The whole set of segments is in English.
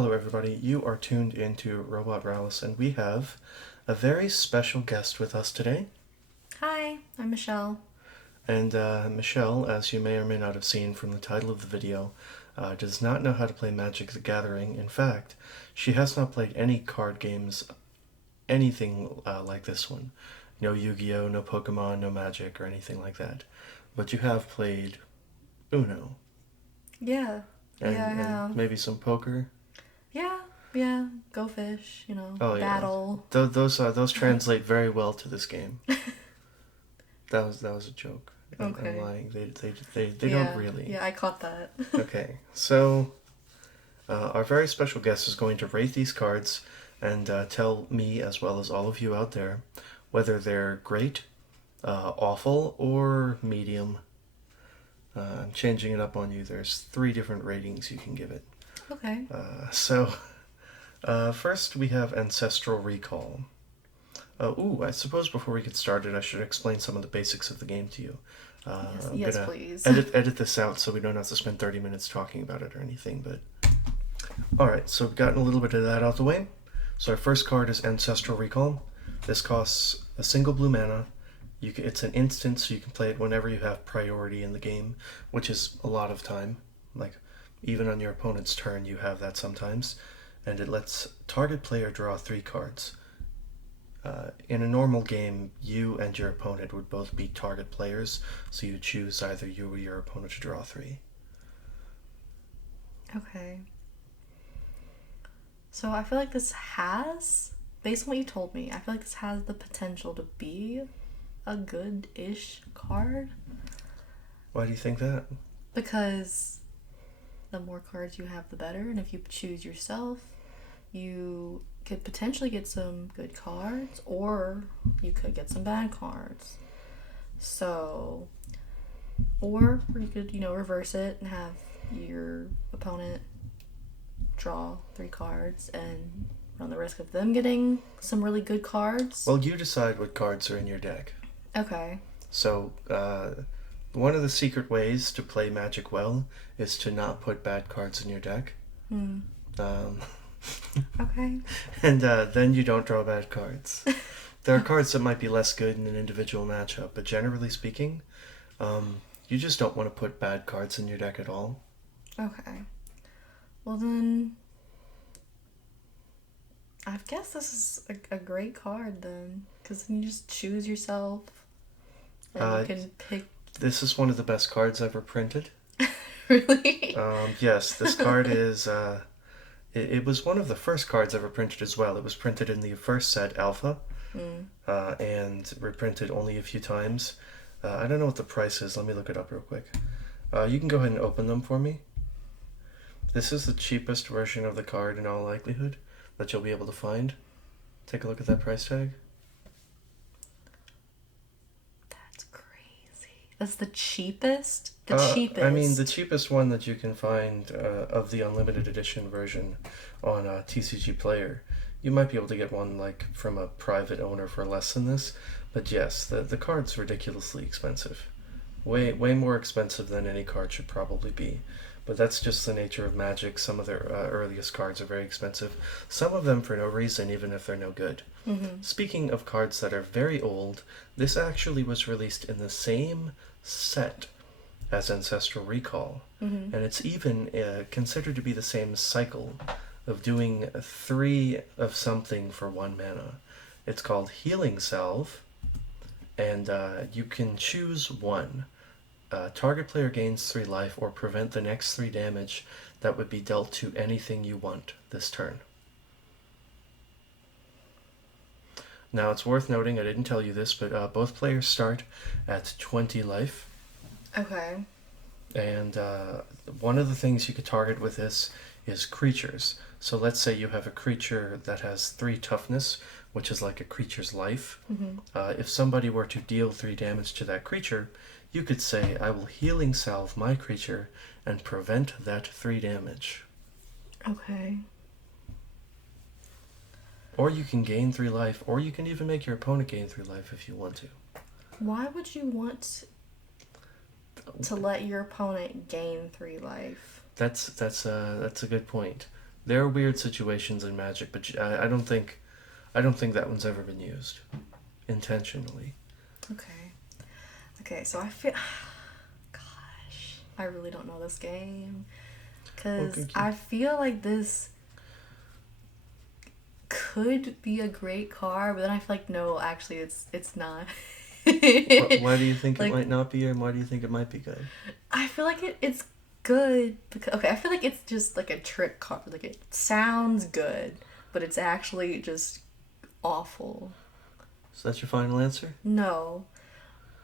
Hello, everybody. You are tuned into Robot Rallis, and we have a very special guest with us today. Hi, I'm Michelle. And Michelle, as you may or may not have seen from the title of the video, does not know how to play Magic the Gathering. In fact, she has not played any card games, anything like this one. No Yu-Gi-Oh, no Pokemon, no Magic, or anything like that. But you have played Uno, Yeah, yeah, I and have. maybe some poker. Yeah, yeah, Go Fish, Oh yeah, Battle. those translate very well to this game. That was a joke. I'm Okay. lying. They don't Yeah, really. yeah, I caught that. Okay, so our very special guest is going to rate these cards and tell me, as well as all of you out there, whether they're great, awful, or medium. I'm changing it up on you. There's 3 different ratings you can give it. Okay. First we have Ancestral Recall. I suppose before we get started, I should explain some of the basics of the game to you. Yes, I'm yes, gonna please. edit this out so we don't have to spend 30 minutes talking about it or anything. But all right, so we've gotten a little bit of that out the way. So our first card is Ancestral Recall. This costs a single blue mana. It's an instant, so you can play it whenever you have priority in the game, which is a lot of time. Like even on your opponent's turn, you have that sometimes, and it lets target player draw 3 cards. In a normal game, you and your opponent would both be target players, so you choose either you or your opponent to draw 3. Okay. So I feel like this has, based on what you told me, I feel like this has the potential to be a good-ish card Why do you think that? because the more cards you have, the better. And if you choose yourself, you could potentially get some good cards, or you could get some bad cards. So, or you could, reverse it and have your opponent draw 3 cards and run the risk of them getting some really good cards. Well, you decide what cards are in your deck. Okay. So, one of the secret ways to play Magic well is to not put bad cards in your deck. Hmm. Um, Okay. and then you don't draw bad cards. There are cards that might be less good in an individual matchup, but generally speaking, you just don't want to put bad cards in your deck at all. Okay. Well then, I guess this is a great card then, because then you just choose yourself, and you can pick. This is one of the best cards ever printed. Really? Yes, this card is. It was one of the first cards ever printed as well. It was printed in the first set, Alpha, and reprinted only a few times. I don't know what the price is. Let me look it up real quick. You can go ahead and open them for me. This is the cheapest version of the card in all likelihood that you'll be able to find. Take a look at that price tag. That's crazy. That's the cheapest? The cheapest. I mean, the cheapest one that you can find of the unlimited edition version on TCG Player. You might be able to get one like from a private owner for less than this, but yes, the card's ridiculously expensive. Way more expensive than any card should probably be. But that's just the nature of Magic. Some of their earliest cards are very expensive. Some of them for no reason, even if they're no good. Mm-hmm. Speaking of cards that are very old, this actually was released in the same set as Ancestral Recall. Mm-hmm. And it's even considered to be the same cycle of doing 3 of something for 1 mana. It's called Healing Salve, and you can choose one. Target player gains 3 life or prevent the next 3 damage that would be dealt to anything you want this turn. Now, it's worth noting, I didn't tell you this, but both players start at 20 life. Okay. And one of the things you could target with this is creatures. So let's say you have a creature that has 3 toughness, which is like a creature's life. Mm-hmm. If somebody were to deal 3 damage to that creature, you could say, I will Healing Salve my creature and prevent that 3 damage. Okay. Or you can gain 3 life, or you can even make your opponent gain 3 life if you want to. Why would you want to let your opponent gain 3 life? That's a good point. There are weird situations in Magic, but I don't think that one's ever been used intentionally. Okay. Okay, so I feel. Gosh, I really don't know this game. Because Okay. I feel like this could be a great card, but then I feel like no, actually, it's not. Why do you think it Like, might not be, and why do you think it might be good? I feel like it's good because okay, I feel like it's just like a trick card. Like it sounds good, but it's actually just awful. So that's your final answer? No.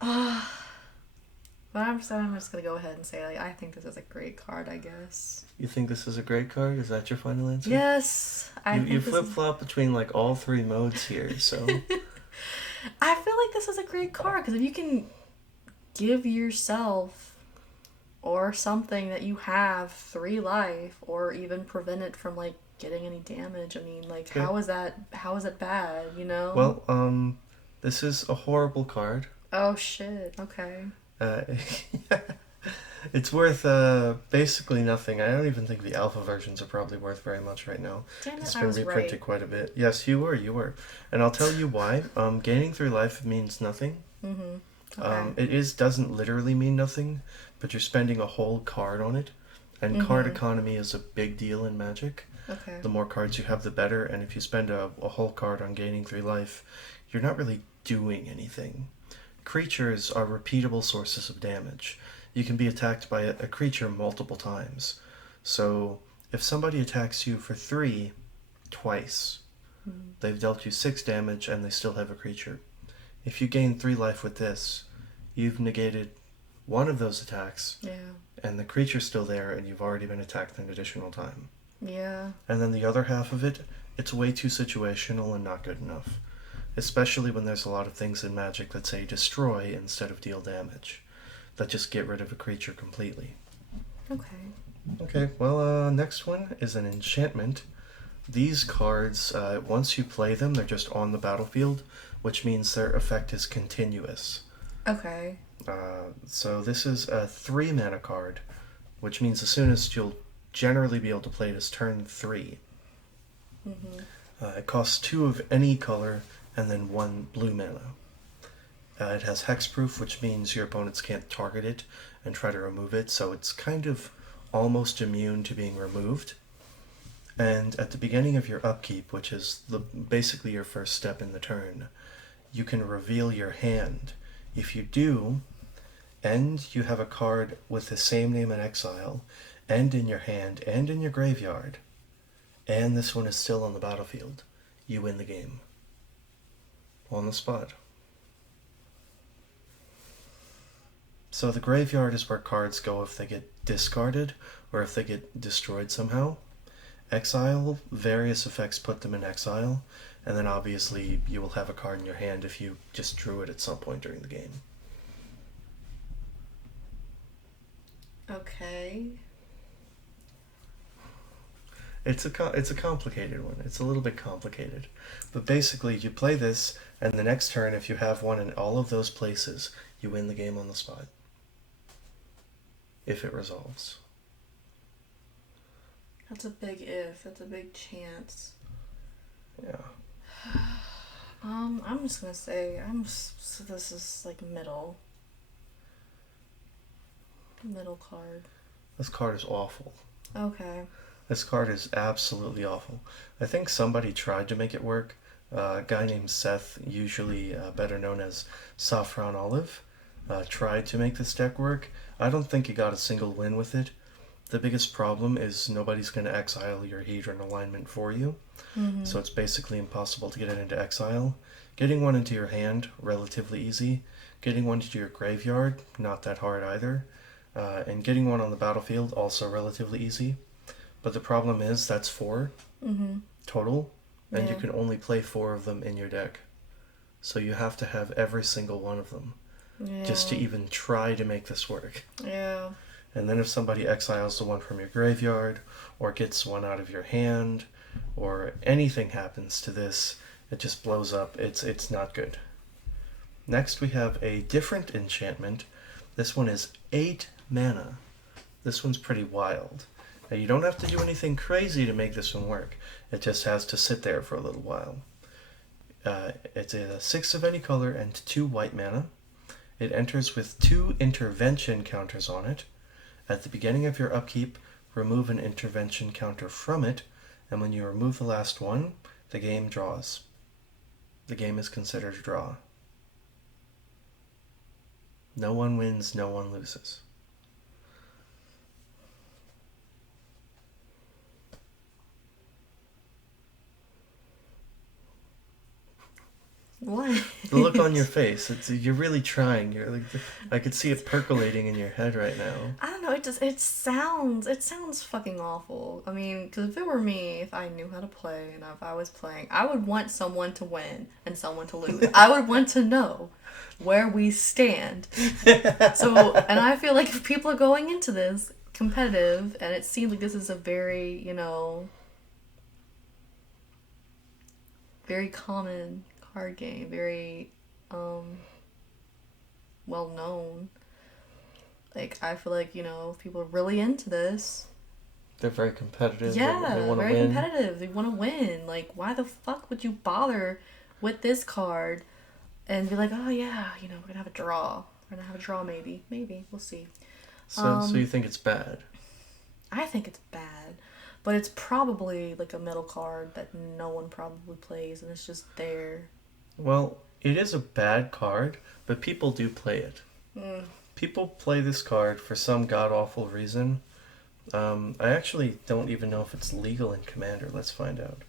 But I'm just gonna go ahead and say like I think this is a great card. I guess. You think this is a great card? Is that your final answer? Yes, I You think this flip is. flop between like all three modes here, so I feel like this is a great card because if you can give yourself or something that you have 3 life or even prevent it from like getting any damage. I mean, like Okay. how is it bad, you know? well, this is a horrible card. Oh shit. Okay. Uh, it's worth basically nothing. I don't even think the alpha versions are probably worth very much right now. Damn It's it, I been was reprinted right. quite a bit. Yes, you were, and I'll tell you why. Gaining through life means nothing. Mhm. Okay. It doesn't literally mean nothing, but you're spending a whole card on it, and card Mhm. economy is a big deal in Magic. Okay. The more cards you have, the better. And if you spend a whole card on gaining 3 life, you're not really doing anything. Creatures are repeatable sources of damage. You can be attacked by a creature multiple times. So if somebody attacks you for 3 twice, Mhm. they've dealt you 6 damage and they still have a creature. If you gain 3 life with this, you've negated one of those attacks, Yeah. and the creature's still there, and you've already been attacked an additional time. Yeah. And then the other half of it, it's way too situational and not good enough. Especially when there's a lot of things in Magic that say destroy instead of deal damage. That just get rid of a creature completely. Okay. Okay, well, next one is an enchantment. These cards, once you play them, they're just on the battlefield, which means their effect is continuous. Okay. So this is a 3 mana card, which means the soonest you'll generally be able to play it is turn 3. Mhm. It costs 2 of any color and then 1 blue mana. It has hexproof, which means your opponents can't target it and try to remove it, so it's kind of almost immune to being removed. And at the beginning of your upkeep, which is basically your first step in the turn, you can reveal your hand. If you do, and you have a card with the same name in exile, and in your hand, and in your graveyard, and this one is still on the battlefield, you win the game. On the spot. So the graveyard is where cards go if they get discarded or if they get destroyed somehow. Exile, various effects put them in exile, and then obviously you will have a card in your hand if you just drew it at some point during the game. Okay. It's a complicated one. It's a little bit complicated. But basically you play this, and the next turn if you have one in all of those places, you win the game on the spot. If it resolves. That's a big if. That's a big chance. Yeah. I'm just gonna say so this is like middle card. This card is awful. Okay. This card is absolutely awful. I think somebody tried to make it work. A guy named Seth, usually better known as Saffron Olive, tried to make this deck work. I don't think he got a single win with it. The biggest problem is nobody's going to exile your Hedron alignment for you, Mm-hmm. so it's basically impossible to get it into exile. Getting one into your hand, relatively easy. Getting one into your graveyard, not that hard either. And getting one on the battlefield, also relatively easy. But the problem is that's 4 Mm-hmm. total, and you Yeah. can only play 4 of them in your deck. So you have to have every single one of them Yeah. just to even try to make this work. Yeah. And then if somebody exiles the one from your graveyard, or gets one out of your hand, or anything happens to this, it just blows up. It's not good. Next we have a different enchantment. This one is 8 mana. This one's pretty wild. Now, you don't have to do anything crazy to make this one work. It just has to sit there for a little while. It's a 6 of any color and 2 white mana. It enters with 2 intervention counters on it. At the beginning of your upkeep, remove an intervention counter from it, and when you remove the last one, the game draws. The game is considered a draw. No one wins, no one loses. What? The look on your face, you're really trying. You're like, I could see it percolating in your head right now. I don't know. It sounds fucking awful. I mean, because if it were me, if I knew how to play and if I was playing, I would want someone to win and someone to lose. I would want to know where we stand. So, and I feel like if people are going into this competitive, and it seems like this is a very, very common card game, very well known. Like, I feel like, if people are really into this. They're very competitive. Yeah, they want to very win. competitive. They want to win. Like, why the fuck would you bother with this card and be like, oh yeah, we're gonna have a draw. We're gonna have a draw maybe. Maybe. We'll see. So you think it's bad? I think it's bad. But it's probably like a middle card that no one probably plays, and it's just there. Well, it is a bad card, but people do play it. People play this card for some god-awful reason. I actually don't even know if it's legal in Commander. Let's find out.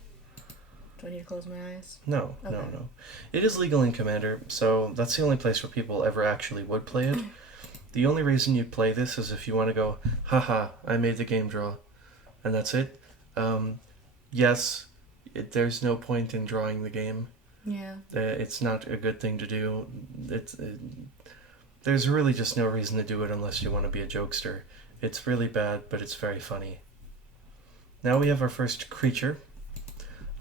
Do I need to close my eyes? No, Okay. no. It is legal in Commander, so that's the only place where people ever actually would play it. The only reason you play this is if you want to go, haha, I made the game draw. And that's it. Yes, there's no point in drawing the game. Yeah. It's not a good thing to do. There's really just no reason to do it unless you want to be a jokester. It's really bad, but it's very funny. Now we have our first creature.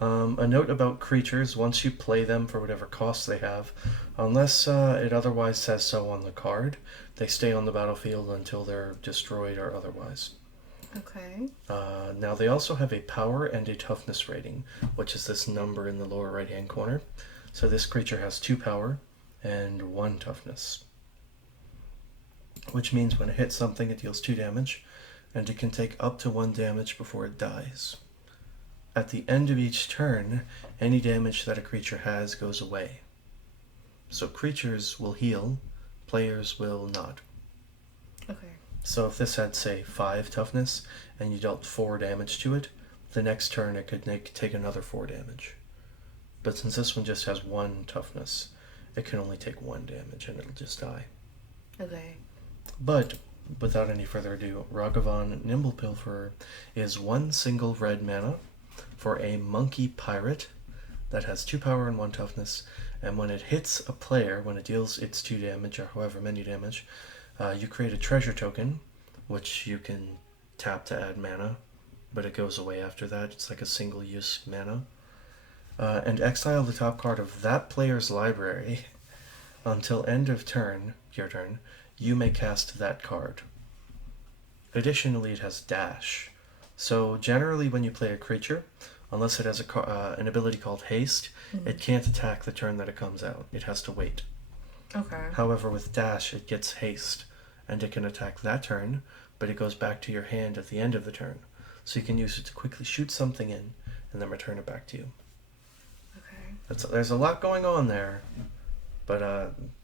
A note about creatures: once you play them for whatever cost they have, unless it otherwise says so on the card, they stay on the battlefield until they're destroyed or otherwise. Okay. Now they also have a power and a toughness rating, which is this number in the lower right hand corner. So this creature has 2 power and 1 toughness, which means when it hits something it deals 2 damage, and it can take up to 1 damage before it dies. At the end of each turn, any damage that a creature has goes away. So creatures will heal, players will not. Okay. So if this had, say, 5 toughness, and you dealt 4 damage to it, the next turn it could take another 4 damage. But since this one just has 1 toughness, it can only take 1 damage, and it'll just die. Okay. But, without any further ado, Ragavan Nimble-Pilferer is 1 single red mana for a monkey pirate that has 2 power and 1 toughness, and when it hits a player, when it deals its 2 damage, or however many damage, you create a treasure token, which you can tap to add mana, but it goes away after that. It's like a single-use mana. And exile the top card of that player's library. Until end of turn, your turn, you may cast that card. Additionally, it has dash. So generally when you play a creature, unless it has an ability called haste, it can't attack the turn that it comes out. It has to wait. Okay. However, with dash, it gets haste, and it can attack that turn, but it goes back to your hand at the end of the turn. So you can use it to quickly shoot something in, and then return it back to you. Okay. There's a lot going on there, but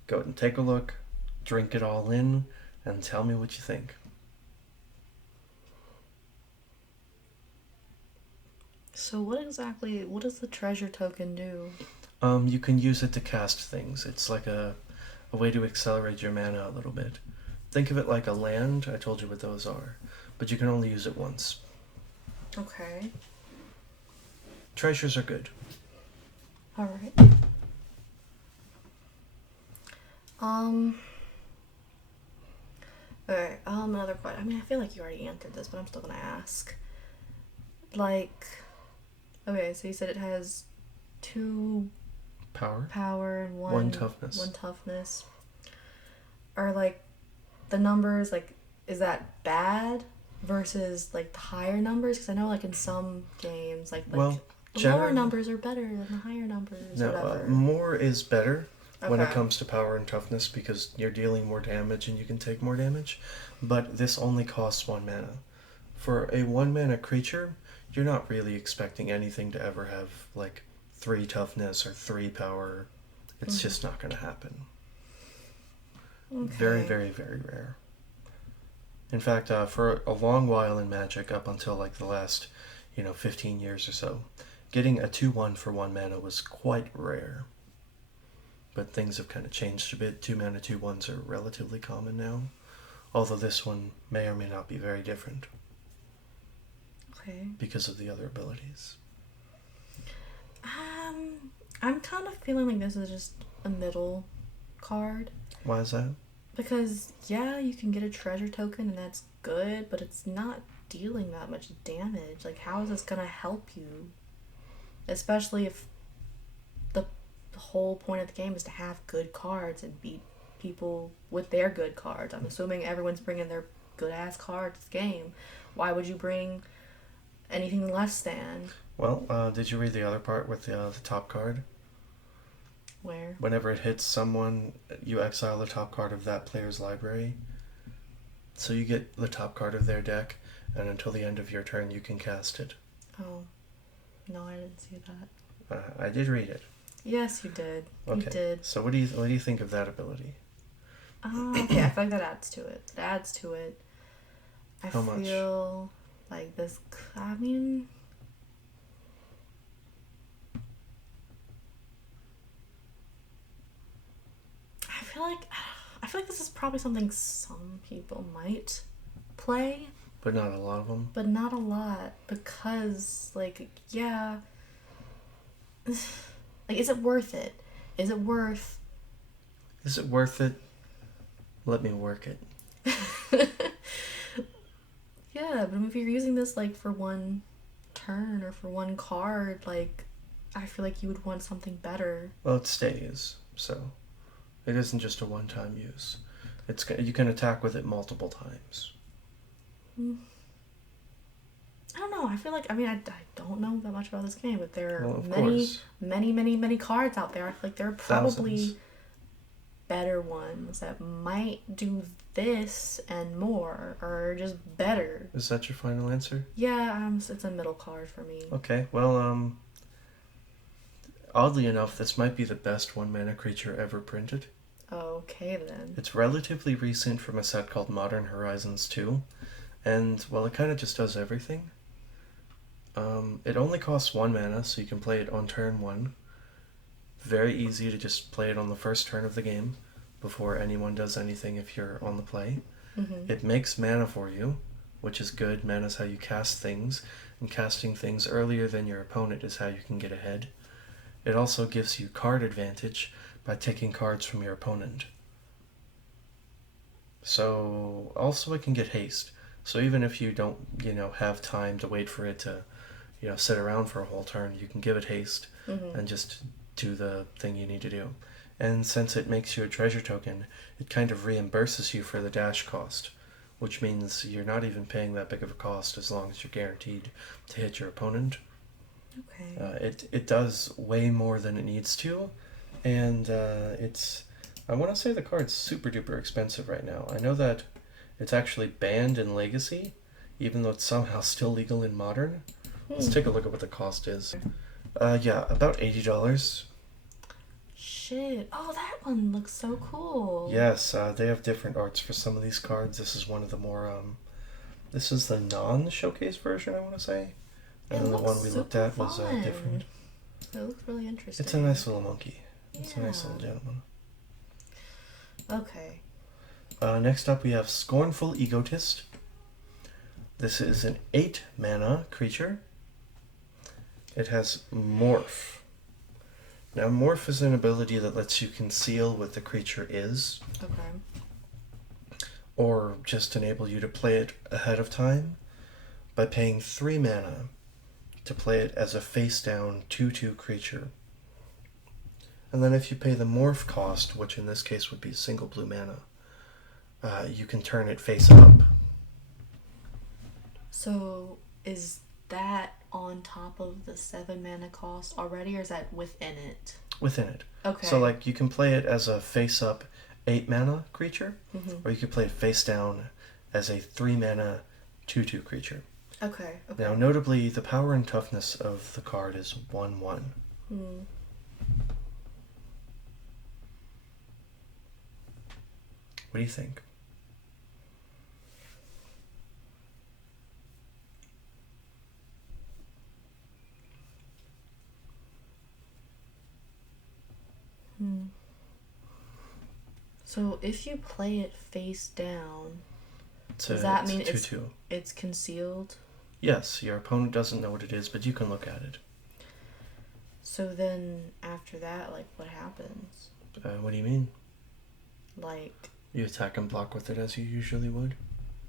go and take a look, drink it all in, and tell me what you think. So what does the treasure token do? You can use it to cast things. It's like a way to accelerate your mana a little bit. Think of it like a land. I told you what those are. But you can only use it once. Okay. Treasures are good. Alright. Alright, another question. I mean, I feel like you already answered this, but I'm still gonna ask. Like, okay, so you said it has 2 Power and 1 toughness. 1 toughness. Are, like, the numbers, like, is that bad? versus like the higher numbers? Because I know like in some games like Well, the lower generally, numbers are better than the higher numbers. no, Whatever. more is better when it Okay. comes to power and toughness because you're dealing more damage and you can take more damage. But this only costs 1 mana. For a 1 mana creature, you're not really expecting anything to ever have like 3 toughness or 3 power. It's just not going to happen. Okay. Very, very, very rare. In fact, for a long while in Magic, up until like the last, 15 years or so, getting a 2/1 for 1 mana was quite rare. But things have kind of changed a bit. 2 mana 2/1s are relatively common now, although this one may or may not be very different Okay. because of the other abilities. I'm kind of feeling like this is just a middle card. Why is that? Because, yeah, you can get a treasure token and that's good, but it's not dealing that much damage. Like, how is this gonna help you? Especially if the whole point of the game is to have good cards and beat people with their good cards. I'm assuming everyone's bringing their good-ass cards to the game. Why would you bring anything less than? Well, did you read the other part with the top card? Where? Whenever it hits someone, you exile the top card of that player's library. So you get the top card of their deck, and until the end of your turn, you can cast it. Oh, no, I didn't see that. I did read it. Yes, you did. You Okay. did. So what do you think of that ability? Okay, I feel like that adds to it. It adds to it. How much? feel like this. I mean, I feel like this is probably something some people might play, But not a lot of them. but not a lot because, like, yeah, like, is it worth it? Is it worth? Is it worth it? Let me work it. Yeah, but if you're using this like for one turn or for one card, like, I feel like you would want something better. Well, it stays, so it isn't just a one-time use. You can attack with it multiple times. I don't know. I feel like, I mean, I don't know that much about this game, but there are Well, of many, course. many, many, many cards out there. I feel like there are probably Thousands. better ones that might do this and more, or just better. Is that your final answer? Yeah, it's a middle card for me. Okay, well, oddly enough, this might be the best 1 mana creature ever printed. Okay, then. It's relatively recent from a set called Modern Horizons 2, and, well, it kind of just does everything. It only costs 1 mana, so you can play it on turn 1. Very easy to just play it on the first turn of the game, before anyone does anything if you're on the play. Mm-hmm. It makes mana for you, which is good. Mana is how you cast things, and casting things earlier than your opponent is how you can get ahead. It also gives you card advantage by taking cards from your opponent. So, also it can get haste. So even if you don't, have time to wait for it to, sit around for a whole turn, you can give it haste Mm-hmm. and just do the thing you need to do. And since it makes you a treasure token, it kind of reimburses you for the dash cost, which means you're not even paying that big of a cost as long as you're guaranteed to hit your opponent. Okay. It does way more than it needs to, and I want to say the card's super duper expensive right now. I know that it's actually banned in Legacy, even though it's somehow still legal in Modern. Let's take a look at what the cost is. Yeah, about $80. Shit. Oh, that one looks so cool. Yes, they have different arts for some of these cards. This is one of the more, this is the non-showcase version, I want to say. And then the one we looked at was fun. different. It looks really interesting. It's a nice little monkey. It's a nice Yeah. little gentleman. Okay. Next up we have Scornful Egotist. This is an 8 mana creature. It has Morph. Now, Morph is an ability that lets you conceal what the creature is, Okay. or just enable you to play it ahead of time by paying 3 mana to play it as a face-down 2/2 creature. And then if you pay the Morph cost, which in this case would be single blue mana, you can turn it face up. So is that on top of the 7 mana cost already, or is that within it? Within it. Okay. So, like, you can play it as a face-up 8 mana creature, Mm-hmm. or you could play it face down as a 3 mana 2/2 creature. Okay. Okay. Now, notably, the power and toughness of the card is 1/1. Hmm. What do you think? Hmm. So if you play it face down, does that mean it's 2/2? it's concealed? Yes, your opponent doesn't know what it is, but you can look at it. So then after that, like, what happens? What do you mean? Like, You attack and block with it as you usually would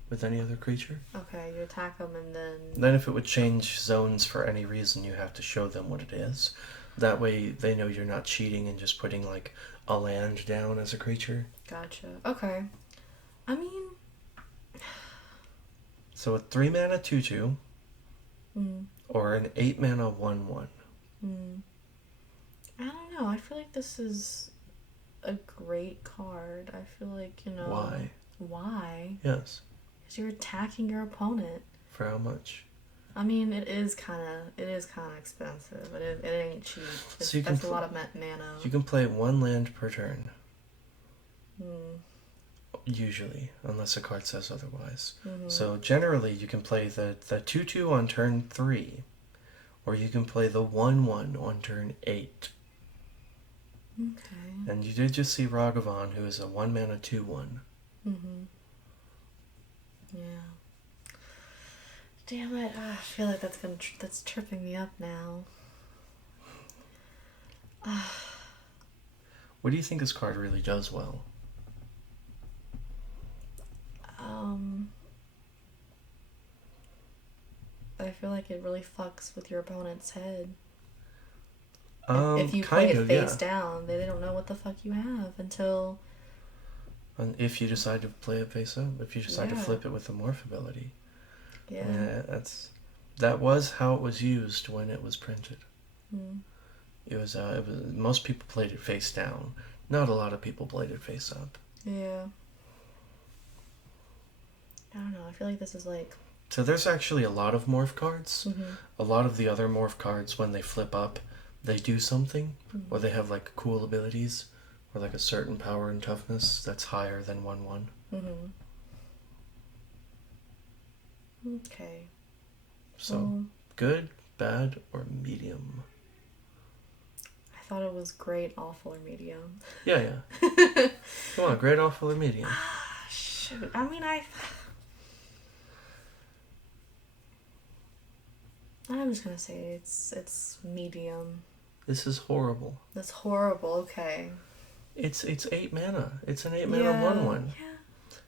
with any other creature. okay, you attack them and then... Then if it would change zones for any reason, you have to show them what it is. That way they know you're not cheating and just putting, like, a land down as a creature. Gotcha. Okay. I mean... So a 3 mana 2/2 Mm, or an 8 mana 1/1. I don't know. I feel like this is a great card. I feel like, you know... Why? Why? Yes. Because you're attacking your opponent. For how much? I mean, it is kind of expensive, but it ain't cheap. So you can That's a lot of mana. You can play 1 land per turn. Hmm. Usually, unless a card says otherwise. Mm-hmm. So generally, you can play the 2/2 on turn 3, or you can play the 1/1 on turn 8. Okay. And you did just see Ragavan, who is a 1 mana 2/1. Mm-hmm. Yeah. Damn it! I feel like that's tripping me up now. What do you think this card really does well? I feel like it really fucks with your opponent's head. If you kind play it of, face yeah. down, they don't know what the fuck you have until... And if you decide to play it face up, if you decide to Yeah. flip it with the morph ability. Yeah. That was how it was used when it was printed. Mm. It was most people played it face down. Not a lot of people played it face up. Yeah. I don't know. I feel like this is like... So there's actually a lot of morph cards. Mm-hmm. A lot of the other morph cards, when they flip up, they do something, Mm-hmm. or they have like cool abilities, or like a certain power and toughness that's higher than 1/1. Mm-hmm. Okay. So Well, good, bad, or medium. I thought it was great, awful, or medium. Yeah. Come on, great, awful, or medium. Shoot. I mean, I'm just gonna say it's medium. This is horrible. That's horrible. Okay. It's 8 mana. It's an 8 mana Yeah. 1/1. Yeah.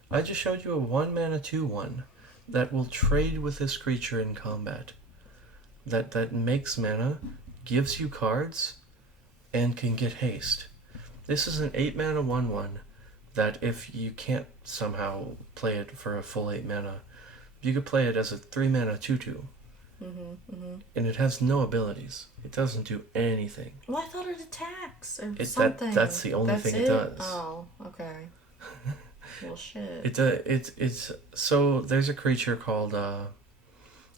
I just showed you a 1 mana 2/1 that will trade with this creature in combat. That makes mana, gives you cards, and can get haste. This is an 8 mana 1/1 that if you can't somehow play it for a full 8 mana, you could play it as a 3 mana 2/2. And it has no abilities. It doesn't do anything. Well, I thought it attacks or That something. that's the only thing it does. Oh, okay. Well, shit. It's so there's a creature called a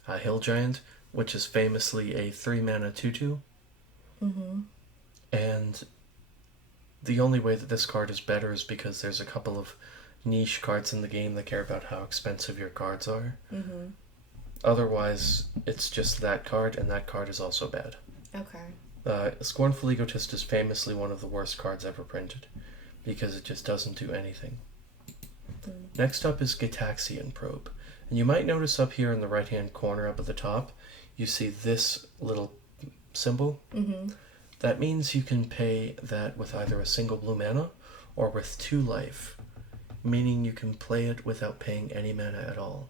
Hill Giant, which is famously a 3 mana 2/2. And the only way that this card is better is because there's a couple of niche cards in the game that care about how expensive your cards are. Otherwise, it's just that card, and that card is also bad. Okay. Scornful Egotist is famously one of the worst cards ever printed, because it just doesn't do anything. Next up is Gitaxian Probe. And you might notice up here in the right-hand corner up at the top, you see this little symbol. That means you can pay that with either a single blue mana or with 2 life, meaning you can play it without paying any mana at all.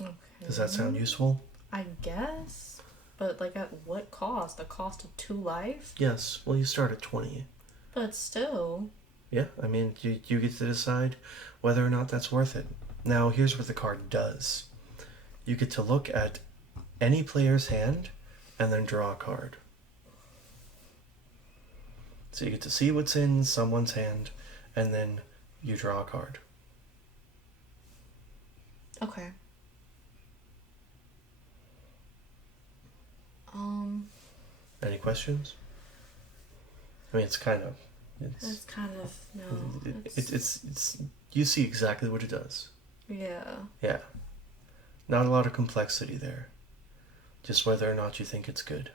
Okay. Does that sound useful? I guess. But, like, at what cost? The cost of 2 life? Yes. Well, you start at 20. But still. Yeah, I mean, you get to decide whether or not that's worth it. Now, here's what the card does. you get to look at any player's hand and then draw a card. So you get to see what's in someone's hand and then you draw a card. Okay. Any questions? I mean, it's kind of... It's kind of... No. It's you see exactly what it does. Yeah. Yeah. Not a lot of complexity there. Just whether or not you think it's good.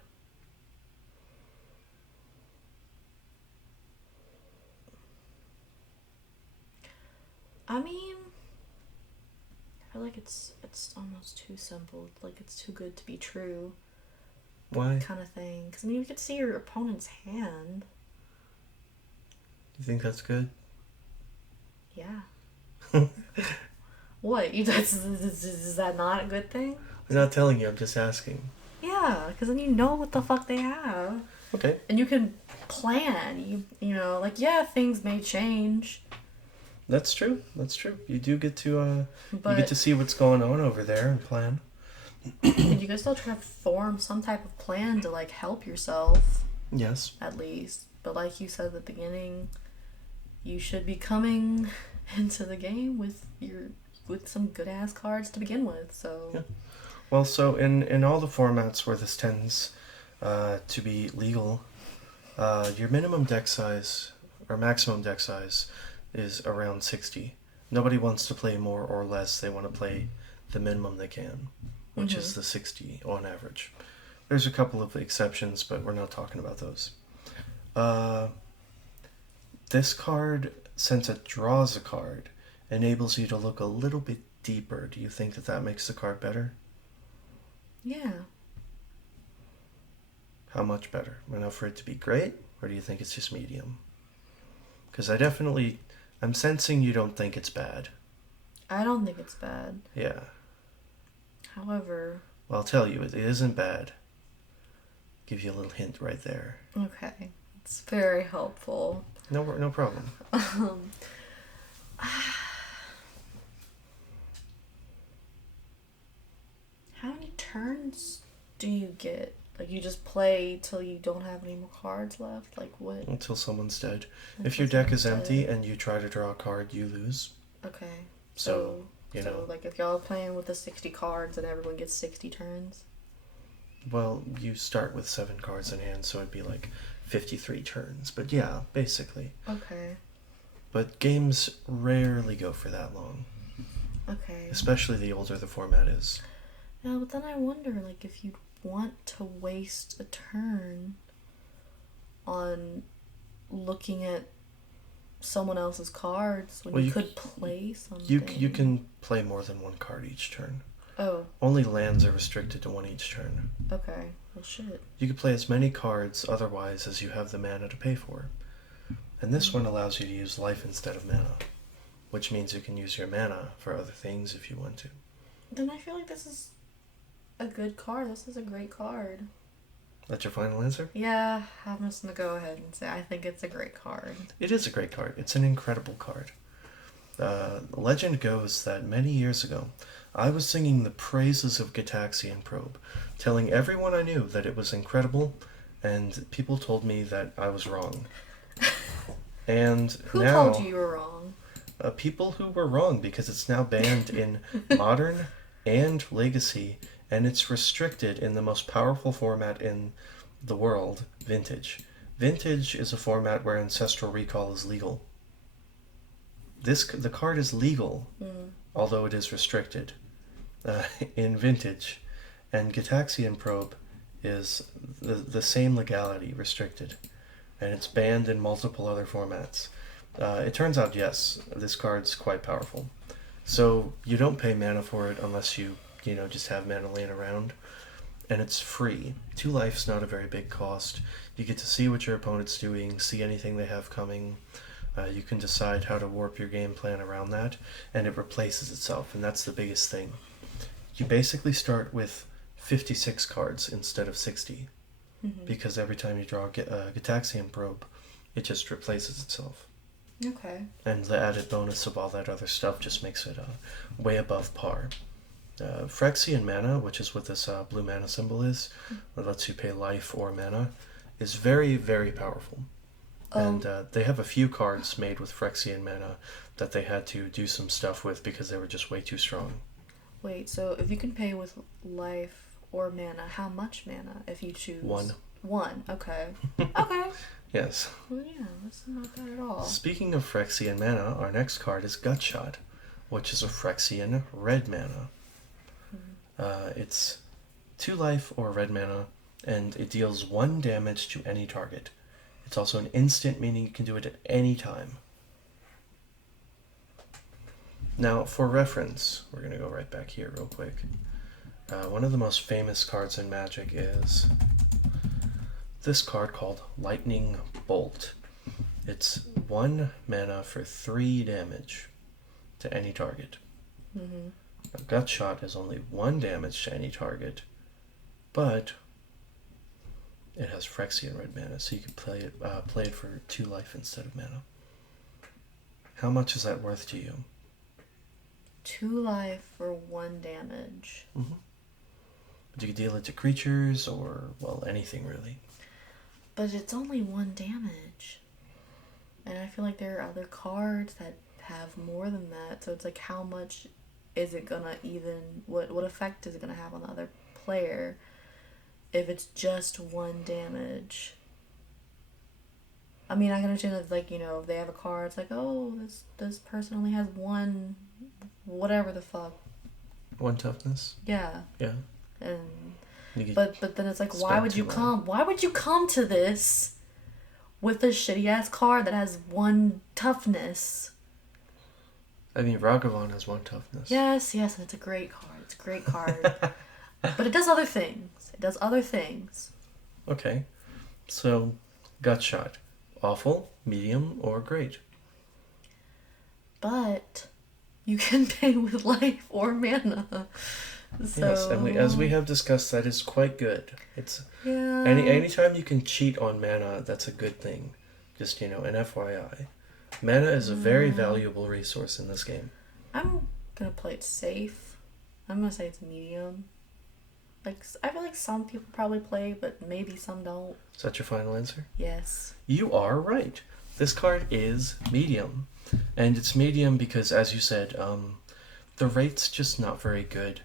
I mean, I feel like it's almost too simple. Like, it's too good to be true. Why? Kind of thing. Because, I mean, you get to see your opponent's hand. You think that's good? Yeah. What? Is that not a good thing? I'm not telling you, I'm just asking. Yeah, because then you know what the fuck they have. Okay. And you can plan. You know, like, yeah, things may change. That's true. That's true. You do get to But you get to see what's going on over there and plan. and you can still try to form some type of plan to, like, help yourself, Yes. at least. But like you said at the beginning, you should be coming into the game with some good ass cards to begin with. So Yeah. Well, so in all the formats where this tends to be legal, your minimum deck size or maximum deck size is around 60. Nobody wants to play more or less. They want to play the minimum they can, which is the 60 on average. There's a couple of exceptions, but we're not talking about those. This card, since it draws a card, enables you to look a little bit deeper. Do you think that makes the card better? yeah. How much better? Enough for it to be great, or do you think it's just medium? Because I'm sensing you don't think it's bad. I don't think it's bad. Yeah. However, Well, I'll tell you, it isn't bad. Give you a little hint right there. okay, it's very helpful. No problem. How many turns do you get? Like, you just play till you don't have any more cards left? Like, what? Until someone's dead. If Until your deck is someone's empty dead. and you try to draw a card, you lose. Okay. So, you know. like, if y'all are playing with the 60 cards and everyone gets 60 turns? Well, you start with 7 cards in hand, so it'd be like 53 turns. But yeah, basically. Okay. But games rarely go for that long. Okay. Especially the older the format is. Yeah, but then I wonder, like, if you'd want to waste a turn on looking at someone else's cards when you could play something. You can play more than one card each turn. Oh, Only lands are restricted to one each turn. okay. Well, shit. You can play as many cards otherwise as you have the mana to pay for. And this one allows you to use life instead of mana, which means you can use your mana for other things if you want to. Then I feel like this is a good card. This is a great card. That's your final answer? Yeah, I'm just gonna go ahead and say I think it's a great card. It is a great card. It's an incredible card. Legend goes that many years ago, I was singing the praises of Gitaxian Probe, telling everyone I knew that it was incredible, and people told me that I was wrong. And Who now, told you were wrong? people who were wrong, because it's now banned in Modern and Legacy, and it's restricted in the most powerful format in the world, Vintage. Vintage is a format where Ancestral Recall is legal. The card is legal, although it is restricted in Vintage, and Gitaxian Probe is the same legality, restricted, and it's banned in multiple other formats. It turns out, yes, this card's quite powerful. So you don't pay mana for it unless you just have mana laying around, and it's free. 2 life's not a very big cost. You get to see what your opponent's doing, see anything they have coming. You can decide how to warp your game plan around that, and it replaces itself, and that's the biggest thing. You basically start with 56 cards instead of 60, because every time you draw a Gitaxian Probe, it just replaces itself. Okay. And the added bonus of all that other stuff just makes it way above par. Phyrexian mana, which is what this blue mana symbol is, that lets you pay life or mana, is very, very powerful. And they have a few cards made with Phyrexian mana that they had to do some stuff with because they were just way too strong. Wait, so if you can pay with life or mana, how much mana if you choose? One. One, okay. Okay. Yes. Well, yeah, that's not bad at all. Speaking of Phyrexian mana, our next card is Gutshot, which is a Phyrexian red mana. It's 2 life or red mana, and it deals 1 damage to any target. It's also an instant, meaning you can do it at any time. Now, for reference, we're going to go right back here real quick. One of the most famous cards in Magic is this card called Lightning Bolt. It's 1 mana for 3 damage to any target. Mm-hmm. A Gutshot is only 1 damage to any target, but it has Phyrexian red mana, so you can play it for 2 life instead of mana. How much is that worth to you? 2 life for 1 damage. Mm-hmm. But you can deal it to creatures or, well, anything really. But it's only 1 damage. And I feel like there are other cards that have more than that, so it's like how much is it gonna even, what effect is it gonna have on the other player if it's just 1 damage? I mean, I can understand that, like, you know, if they have a card, it's like, oh, this person only has 1, whatever the fuck. 1 toughness? Yeah. Yeah. And but then it's like, why would you come to this with a shitty ass card that has 1 toughness? I mean, Ragavan has 1 toughness. Yes, and it's a great card. It's a great card. But it does other things. Okay. So, Gutshot. Awful, medium, or great? But you can pay with life or mana. So... Yes, and as we have discussed, that is quite good. It's yeah. Anytime you can cheat on mana, that's a good thing. Just, an FYI. Mana is a very valuable resource in this game. I'm gonna play it safe. I'm gonna say it's medium. Like, I feel like some people probably play, but maybe some don't. Is that your final answer? Yes. You are right. This card is medium. And it's medium because, as you said, the rate's just not very good.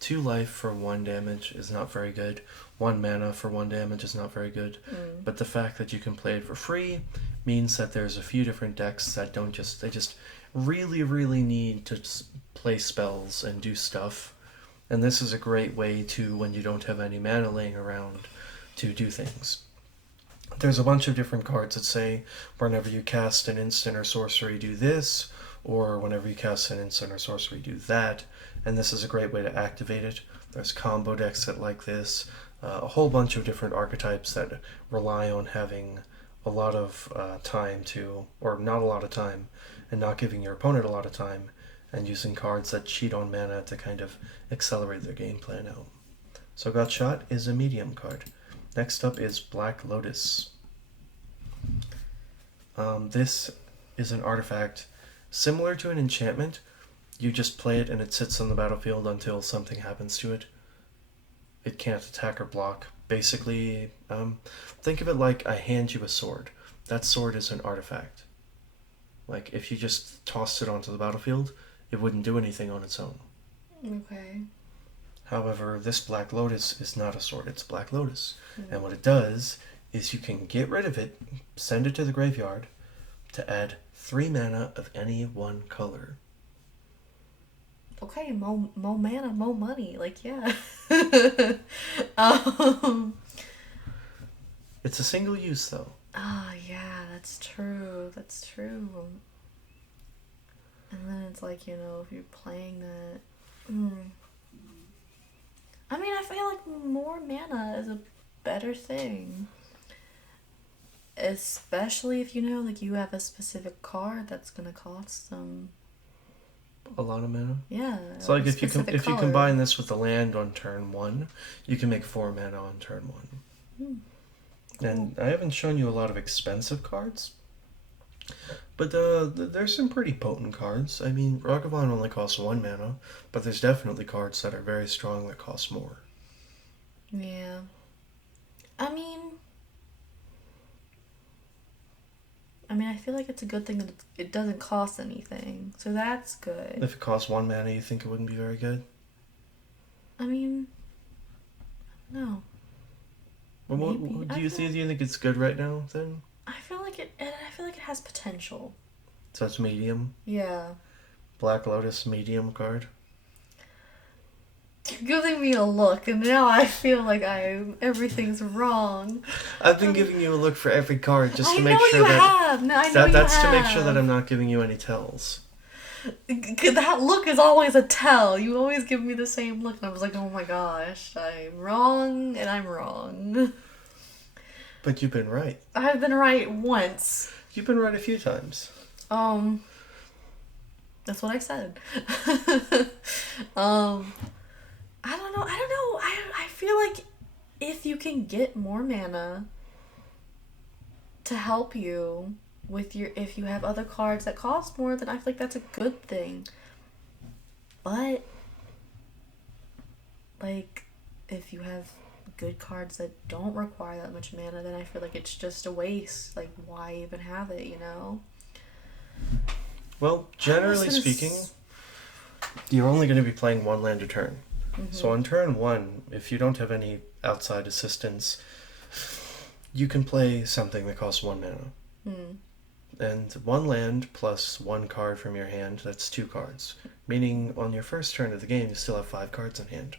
2 life for 1 damage is not very good. 1 mana for 1 damage is not very good. But the fact that you can play it for free means that there's a few different decks that they just really, really need to play spells and do stuff. And this is a great way to, when you don't have any mana laying around, to do things. There's a bunch of different cards that say whenever you cast an instant or sorcery, do this, or whenever you cast an instant or sorcery, do that. And this is a great way to activate it. There's combo decks that like this, a whole bunch of different archetypes that rely on having a lot of time to, or not a lot of time, and not giving your opponent a lot of time, and using cards that cheat on mana to kind of accelerate their game plan out. So Gutshot is a medium card. Next up is Black Lotus. This is an artifact similar to an enchantment. You just play it and it sits on the battlefield until something happens to it. It can't attack or block. Basically, think of it like I hand you a sword. That sword is an artifact. Like, if you just tossed it onto the battlefield, it wouldn't do anything on its own. Okay. However, this Black Lotus is not a sword, it's Black Lotus. And what it does is you can get rid of it, send it to the graveyard, to add 3 mana of any one color. Okay, more mana, more money. Like, yeah. It's a single use, though. Yeah, that's true. That's true. And then it's like, if you're playing that... I mean, I feel like more mana is a better thing. Especially if you have a specific card that's going to cost some... A lot of mana? Yeah. So like if you combine this with the land on turn 1, you can make 4 mana on turn 1. Cool. And I haven't shown you a lot of expensive cards, But there's some pretty potent cards. I mean, Ragavan only costs 1 mana, but there's definitely cards that are very strong that cost more. Yeah. I mean, I feel like it's a good thing that it doesn't cost anything, so that's good. If it costs 1 mana, you think it wouldn't be very good? I mean, no. Well, Maybe. do you think it's good right now, then? I feel like it has potential. So it's medium. Yeah. Black Lotus medium card. You're giving me a look, and now I feel like everything's wrong. I've been giving you a look for every card just to make I sure know you that have. No, I know you that's have. to make sure that I'm not giving you any tells. That look is always a tell. You always give me the same look, and I was like, oh my gosh, I'm wrong, and I'm wrong. But you've been right. I've been right once. You've been right a few times. That's what I said. I don't know. I feel like if you can get more mana to help you with if you have other cards that cost more, then I feel like that's a good thing. But like if you have good cards that don't require that much mana, then I feel like it's just a waste. Like, why even have it, you know? Well, generally speaking, you're only going to be playing 1 land a turn. Mm-hmm. So on turn 1, if you don't have any outside assistance, you can play something that costs 1 mana. Mm. And 1 land plus 1 card from your hand, that's 2 cards. Meaning on your first turn of the game, you still have 5 cards in hand.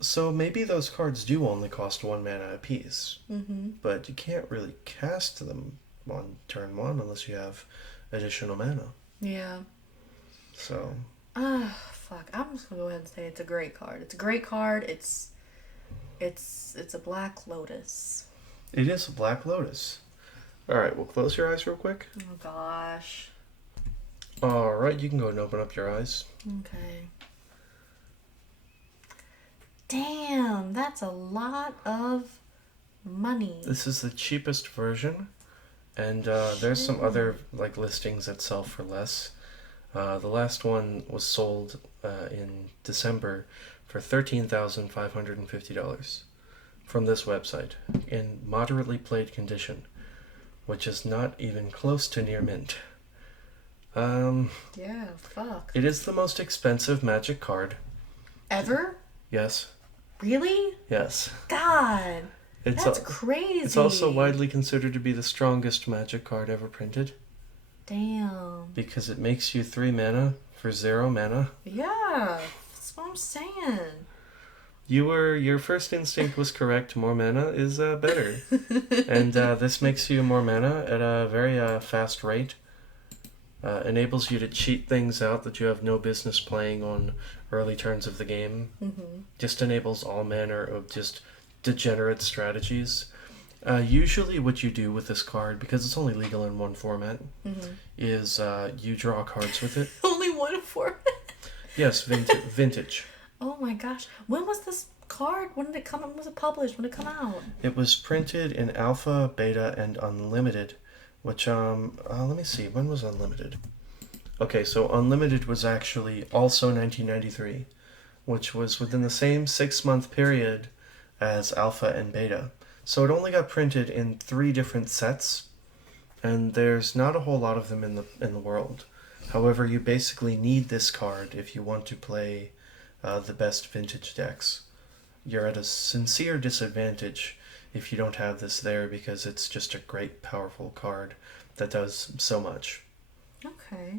So maybe those cards do only cost 1 mana apiece. Mm-hmm. But you can't really cast them on turn 1 unless you have additional mana. Yeah. So... fuck. I'm just gonna go ahead and say it's a great card. It's a great card. It's a Black Lotus. It is a Black Lotus. Alright, we'll close your eyes real quick. Oh gosh. Alright, you can go and open up your eyes. Okay. Damn, that's a lot of money. This is the cheapest version, and there's some other like listings that sell for less. The last one was sold in December for $13,550 from this website in moderately played condition, which is not even close to near mint. Yeah, fuck. It is the most expensive Magic card. Ever? Yes. Really? Yes. God. That's It's crazy. It's also widely considered to be the strongest Magic card ever printed. Damn. Because it makes you 3 mana for 0 mana. Yeah, that's what I'm saying. Your first instinct was correct. More mana is better. And this makes you more mana at a very fast rate. Enables you to cheat things out that you have no business playing on early turns of the game. Mm-hmm. Just enables all manner of just degenerate strategies. Usually what you do with this card, because it's only legal in one format, is you draw cards with it. Only one format? Yes, vintage. Oh my gosh. When was this card? When did it come out? When was it published? When did it come out? It was printed in Alpha, Beta, and Unlimited, which, let me see, when was Unlimited? Okay, so Unlimited was actually also 1993, which was within the same 6-month period as Alpha and Beta. So it only got printed in 3 different sets, and there's not a whole lot of them in the world. However, you basically need this card if you want to play the best vintage decks. You're at a sincere disadvantage if you don't have this there, because it's just a great, powerful card that does so much. Okay.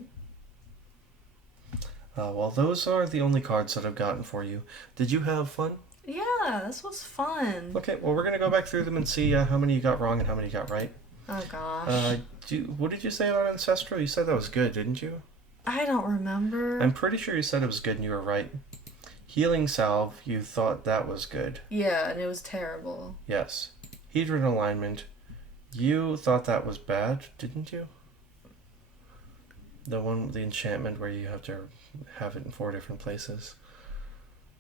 Well, those are the only cards that I've gotten for you. Did you have fun? Yeah, this was fun. Okay, well, we're going to go back through them and see how many you got wrong and how many you got right. Oh gosh. What did you say about Ancestral? You said that was good, didn't you? I don't remember. I'm pretty sure you said it was good and you were right. Healing Salve, you thought that was good. Yeah, and it was terrible. Yes. Hedron Alignment, you thought that was bad, didn't you? The one with the enchantment where you have to have it in 4 different places.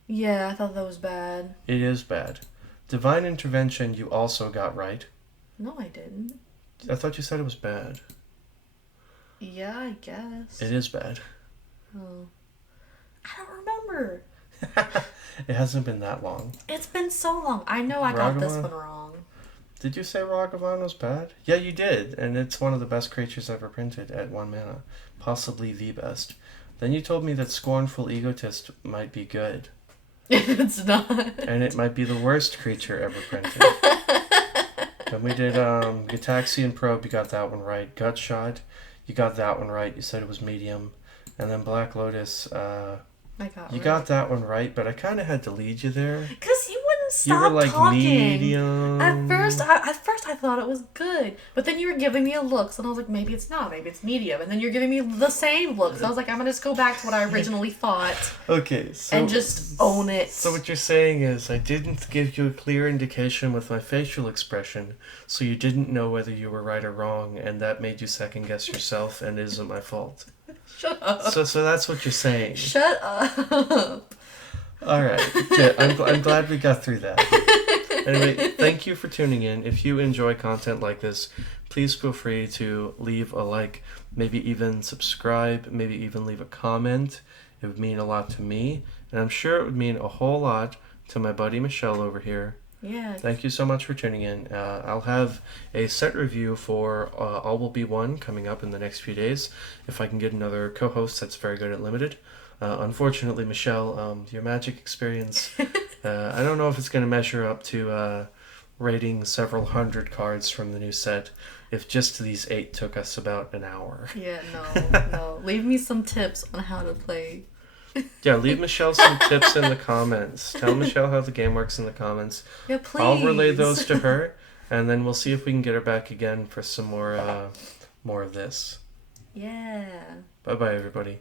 Yeah, I thought that was bad. It is bad. Divine Intervention, you also got right. No, I didn't. I thought you said it was bad. Yeah, I guess. It is bad. Oh. I don't remember. It hasn't been that long. It's been so long. I know I got this Ragavan? one wrong. Did you say Ragavan was bad? Yeah, you did, and it's one of the best creatures ever printed at 1 mana. Possibly the best. Then you told me that Scornful Egotist might be good. It's not. And it might be the worst creature ever printed. Then we did Gitaxian Probe, you got that one right. Gutshot, you got that one right. You said it was medium. And then Black Lotus, you got that one right, but I kind of had to lead you there. Because you wouldn't stop You were like talking. medium. At first I thought it was good, but then you were giving me a look, so I was like, maybe it's not, maybe it's medium, and then you're giving me the same look, so I was like, I'm gonna just go back to what I originally thought Okay, so and just own it. So what you're saying is I didn't give you a clear indication with my facial expression, so you didn't know whether you were right or wrong, and that made you second guess yourself, and it isn't my fault. Shut up. So that's what you're saying. Shut up. All right, good. I'm glad we got through that. Anyway, thank you for tuning in. If you enjoy content like this, please feel free to leave a like, maybe even subscribe, maybe even leave a comment. It would mean a lot to me, and I'm sure it would mean a whole lot to my buddy Michelle over here. Yeah. Thank you so much for tuning in. I'll have a set review for All Will Be One coming up in the next few days, if I can get another co-host that's very good at Limited. Unfortunately, Michelle, your Magic experience, I don't know if it's going to measure up to rating several hundred cards from the new set, if just these 8 took us about an hour. Yeah, no. Leave me some tips on how to play. Yeah, leave Michelle some tips in the comments. Tell Michelle how the game works in the comments. Yeah, please. I'll relay those to her, and then we'll see if we can get her back again for some more of this. Yeah. Bye-bye, everybody.